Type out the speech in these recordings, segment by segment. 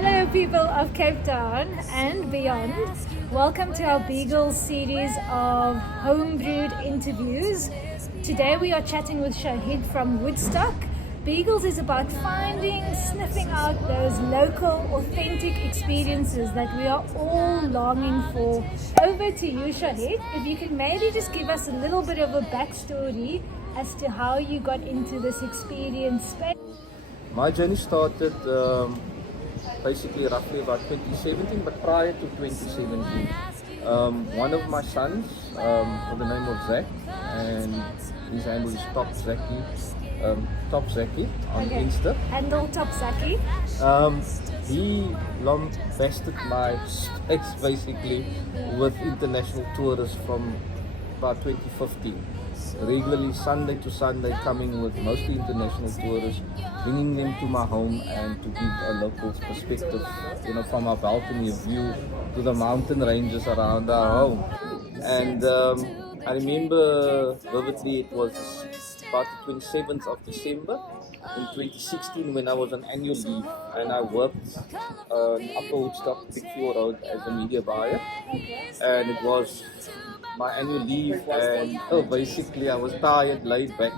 Hello, people of Cape Town and beyond. Welcome to our Beagles series of homebrewed interviews. Today we are chatting with Shahid from Woodstock. Beagles is about finding, sniffing out those local, authentic experiences that we are all longing for. Over to you, Shahid. If you could maybe just give us a little bit of a backstory as to how you got into this experience. My journey started basically roughly about 2017, but prior to 2017, one of my sons, with the name of Zach, and his handle is Top Zaki on Insta. Handle Top Zaki. He lambasted my space basically with international tourists from about 2015. Regularly Sunday to Sunday coming with mostly international tourists, bringing them to my home and to give a local perspective, from our balcony view to the mountain ranges around our home. And I remember vividly it was about the 27th of December in 2016 when I was on annual leave and I worked on Upper Woodstock, Pickfield Road as a media buyer, and it was my annual leave, and basically I was tired, laid back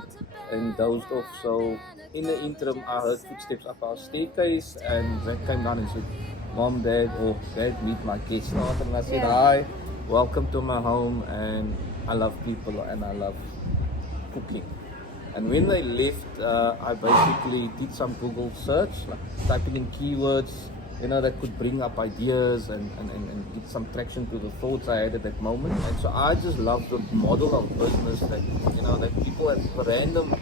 and dozed off. So in the interim I heard footsteps up our staircase and Zach came down and said, "Mom, Dad, meet my guest." And I said, "Hi, welcome to my home, and I love people and I love cooking." And when they left, I basically did some Google search, like typing in keywords, that could bring up ideas and get some traction to the thoughts I had at that moment. And so I just love the model of business that, that people at random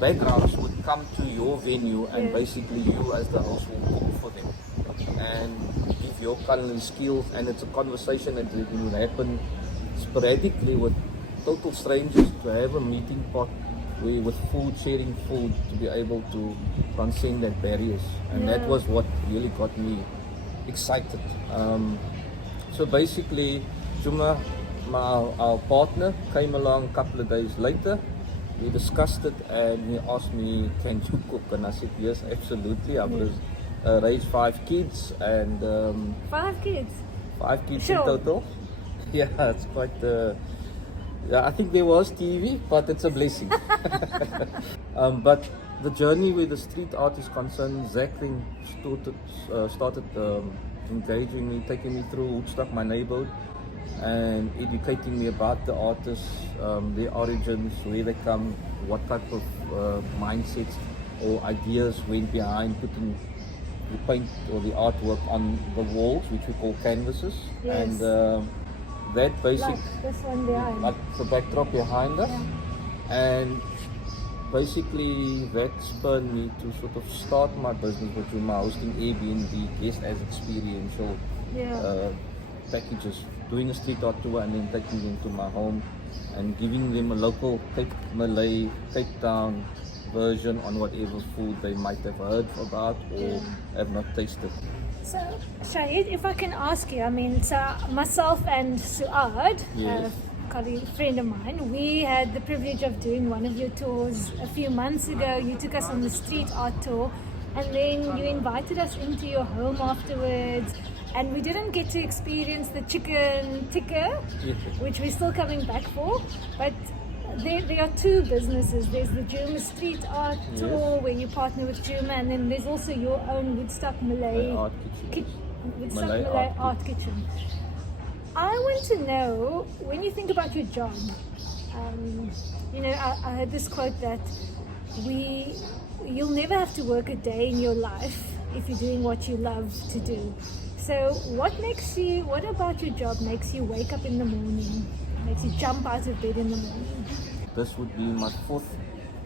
backgrounds would come to your venue and basically you as the host will cook for them and give your culinary skills, and it's a conversation that will happen sporadically with total strangers, to have a meeting pot with food, sharing food, to be able to transcend that barriers, and that was what really got me excited. So basically, Juma, our partner, came along a couple of days later. We discussed it and he asked me, "Can you cook?" And I said, "Yes, absolutely." I was raised 5 kids and 5 kids? 5 kids in total. Yeah, it's quite I think there was TV, but it's a blessing. But the journey with the street art is concerned, Zach then started engaging me, taking me through Woodstock, my neighborhood, and educating me about the artists, their origins, where they come, what type of mindsets or ideas went behind putting the paint or the artwork on the walls, which we call canvases. And that basic, like this one behind, like the backdrop behind us, and basically that spurred me to sort of start my business, which was my hosting Airbnb guest as experiential packages, doing a street art tour and then taking them to my home and giving them a local Malay, Cape Town version on whatever food they might have heard about or have not tasted. So, Shahid, if I can ask you, so myself and Suad, a colleague, friend of mine, we had the privilege of doing one of your tours a few months ago. You took us on the street art tour, and then you invited us into your home afterwards, and we didn't get to experience the chicken tikka, which we're still coming back for, but there are 2 businesses. There's the Juma Street Art Tour where you partner with Juma, and then there's also your own Woodstock Malay Art Kitchen. I want to know, when you think about your job, I heard this quote that you'll never have to work a day in your life if you're doing what you love to do. So what about your job makes you wake up in the morning, makes you jump out of bed in the morning? This would be my 4th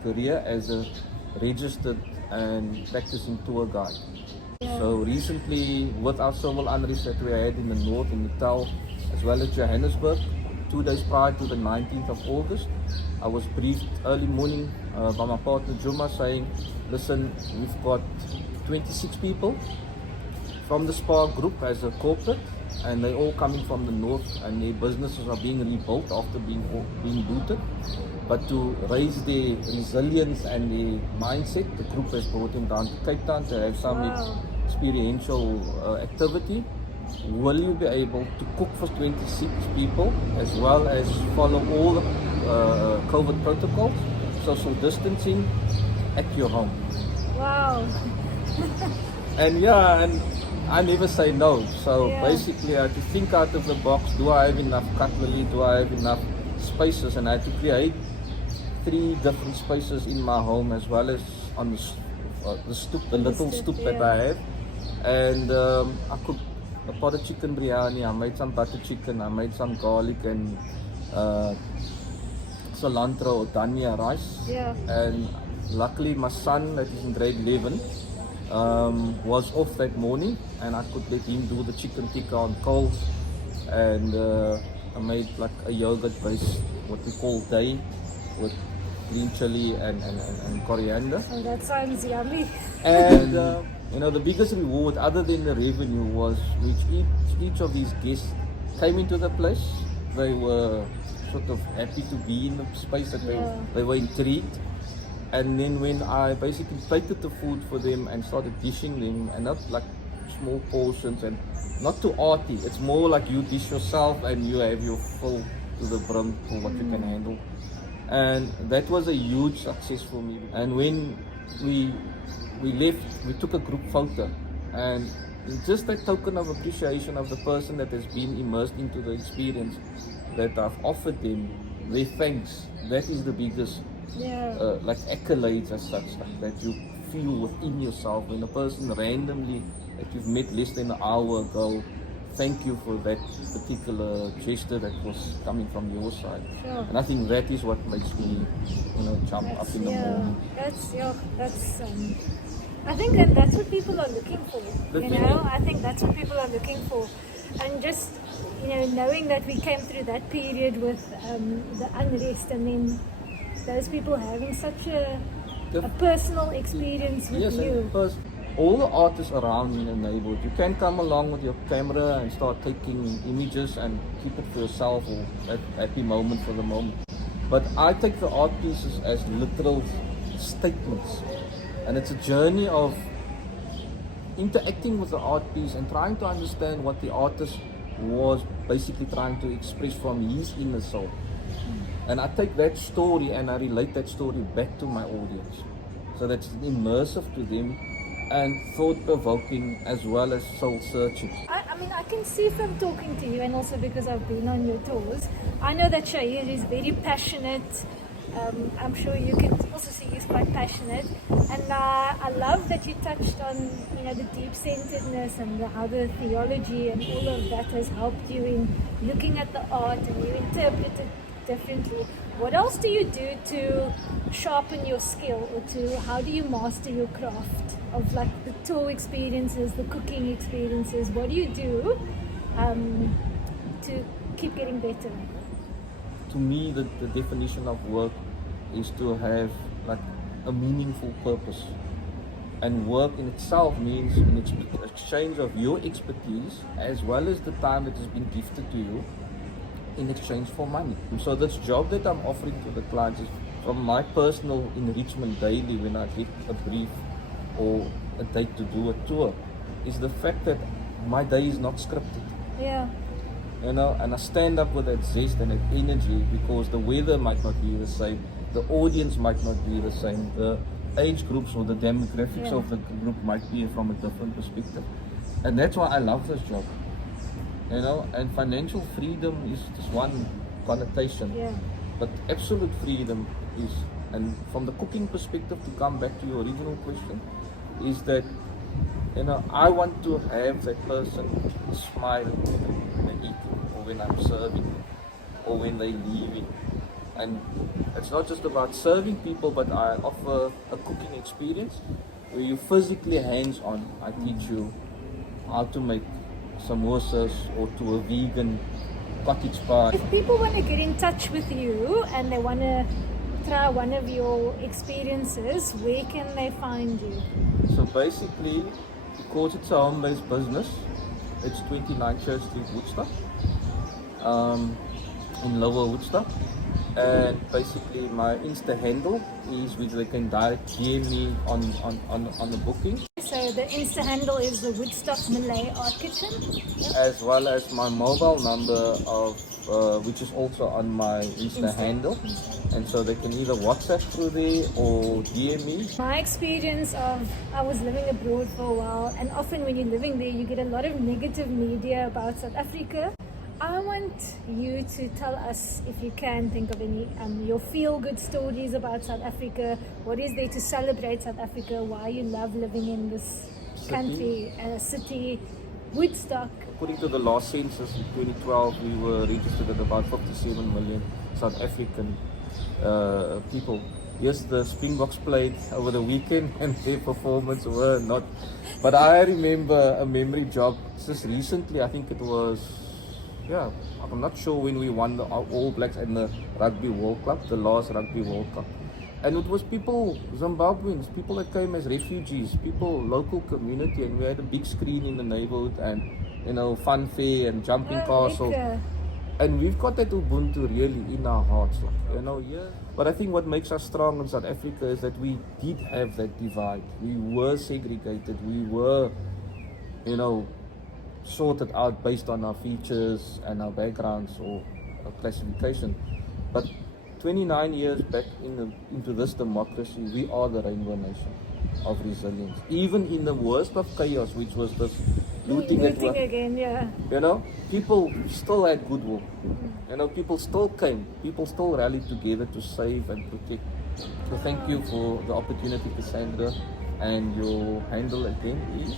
career as a registered and practicing tour guide. So recently, with our civil unrest that we had in the north, in Natal, as well as Johannesburg, 2 days prior to the 19th of August, I was briefed early morning by my partner Juma saying, "Listen, we've got 26 people from the SPAR group as a corporate, and they're all coming from the north, and their businesses are being rebuilt after being looted. But to raise their resilience and their mindset, the group has brought them down to Cape Town to have some experiential activity, will you be able to cook for 26 people as well as follow all the COVID protocols, social distancing at your home? Wow. And yeah, and I never say no. So Yeah. basically, I had to think out of the box. Do I have enough cutlery? Do I have enough spaces? And I had to create 3 different spaces in my home as well as on the stoop, the little stoop that yeah. I have. And I cooked a pot of chicken biryani. I made some butter chicken. I made some garlic and cilantro or dhania rice. Yeah. And luckily, my son that is in grade 11 was off that morning, and I could let him do the chicken tikka on coals. And I made like a yogurt based, what we call day, with green chili and coriander. Oh, that sounds yummy. And you know, the biggest reward other than the revenue was which each of these guests came into the place, they were sort of happy to be in the space, that they were intrigued. And then when I basically plated the food for them and started dishing them, and not like small portions and not too arty, it's more like you dish yourself and you have your full to the brim for what you can handle. And that was a huge success for me. And when we left, we took a group photo, and just that token of appreciation of the person that has been immersed into the experience, that I've offered them their thanks. That is the biggest like accolades as such, like that you feel within yourself when a person randomly that you've met less than an hour ago, thank you for that particular gesture that was coming from your side. Sure. And I think that is what makes me, you know, jump up in the morning. That's I think that's what people are looking for. I think that's what people are looking for. And just, knowing that we came through that period with the unrest, and then those people having such a personal experience with you. First, all the artists around in the neighborhood, you can come along with your camera and start taking images and keep it for yourself, or that happy moment for the moment. But I take the art pieces as literal statements, and it's a journey of interacting with the art piece and trying to understand what the artist was basically trying to express from his inner soul. And I take that story and I relate that story back to my audience, so that's immersive to them and thought-provoking as well as soul-searching. I can see from talking to you, and also because I've been on your tours, I know that Shahir is very passionate. I'm sure you can also see he's quite passionate, and I love that you touched on the deep-centeredness and how the theology and all of that has helped you in looking at the art, and you interpret it differently. What else do you do to sharpen your skill, or how do you master your craft of like the tour experiences, the cooking experiences? What do you do to keep getting better? To me, the definition of work is to have like a meaningful purpose. And work in itself means an exchange of your expertise as well as the time that has been gifted to you in exchange for money. So this job that I'm offering to the clients is from my personal enrichment daily when I get a brief or a date to do a tour, is the fact that my day is not scripted. Yeah. And I stand up with that zest and that energy, because the weather might not be the same, the audience might not be the same, the age groups or the demographics of the group might be from a different perspective. And that's why I love this job. And financial freedom is just one connotation. Yeah. But absolute freedom is, and from the cooking perspective, to come back to your original question, is that I want to have that person smile when they're eating, or when I'm serving them, or when they're leaving. And it's not just about serving people, but I offer a cooking experience where you're physically hands-on. I teach you how to make samosas or to a vegan cottage pie. If people want to get in touch with you and they want to try one of your experiences, where can they find you? So basically, because it's a home-based business, it's 29 Church Street, Woodstock, in Lower Woodstock. And basically my Insta handle is which they can direct DM me on the booking, So the Insta handle is the Woodstock Malay Art Kitchen. Yep. as well as my mobile number of which is also on my Insta handle, and so they can either WhatsApp through there or DM me. My experience of I was living abroad for a while, and often when you're living there, you get a lot of negative media about South Africa. I want you to tell us, if you can think of any, your feel-good stories about South Africa. What is there to celebrate South Africa? Why you love living in this country, city, Woodstock. According to the last census in 2012, we were registered at about 57 million South African people. Yes, the Springboks played over the weekend and their performance were not. But I remember a memory jog just recently, I think it was, yeah, I'm not sure when we won the All Blacks and the Rugby World Cup, the last Rugby World Cup. And it was people, Zimbabweans, people that came as refugees, people, local community, and we had a big screen in the neighborhood and, you know, fun fair and jumping castle. And we've got that Ubuntu really in our hearts, like, you know, yeah. But I think what makes us strong in South Africa is that we did have that divide. We were segregated, we were, you know, sorted out based on our features and our backgrounds or our classification. But 29 years back into this democracy, we are the rainbow nation of resilience. Even in the worst of chaos, which was this looting again, yeah. you know, people still had goodwill. You know, people still came. People still rallied together to save and protect. So thank you for the opportunity, Cassandra. And your handle again is?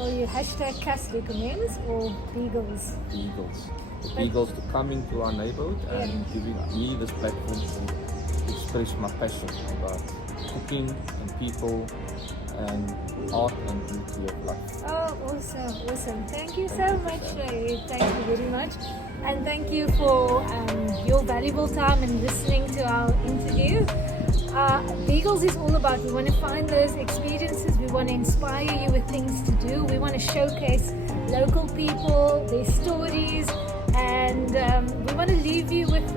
Or your hashtag Cass recommends or Beagles? Beagles. The Beagles to come into our neighborhood and giving me this platform to express my passion about cooking and people and art and beauty of life. Oh, awesome. Thank you so much, Shahid. Thank you very much. And thank you for your valuable time and listening to our interview. Beagles is all about, we want to find those experiences, we want to inspire you with things to do, we want to showcase local people, their stories, and we want to leave you with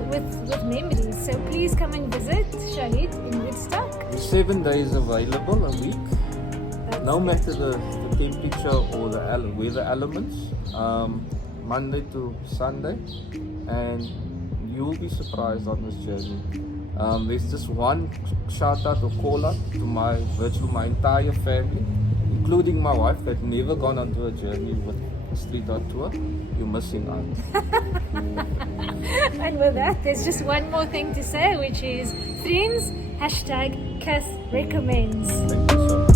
memories. So please come and visit Shahid in Woodstock. 7 days available a week, no matter the temperature or the weather elements, Monday to Sunday, and you'll be surprised on this journey. There's just one shout out or call out to my entire family, including my wife, that never gone onto a journey with Street Art Tour. You're missing out. And with that, there's just one more thing to say, which is friends, hashtag Cass recommends. Thank you so much.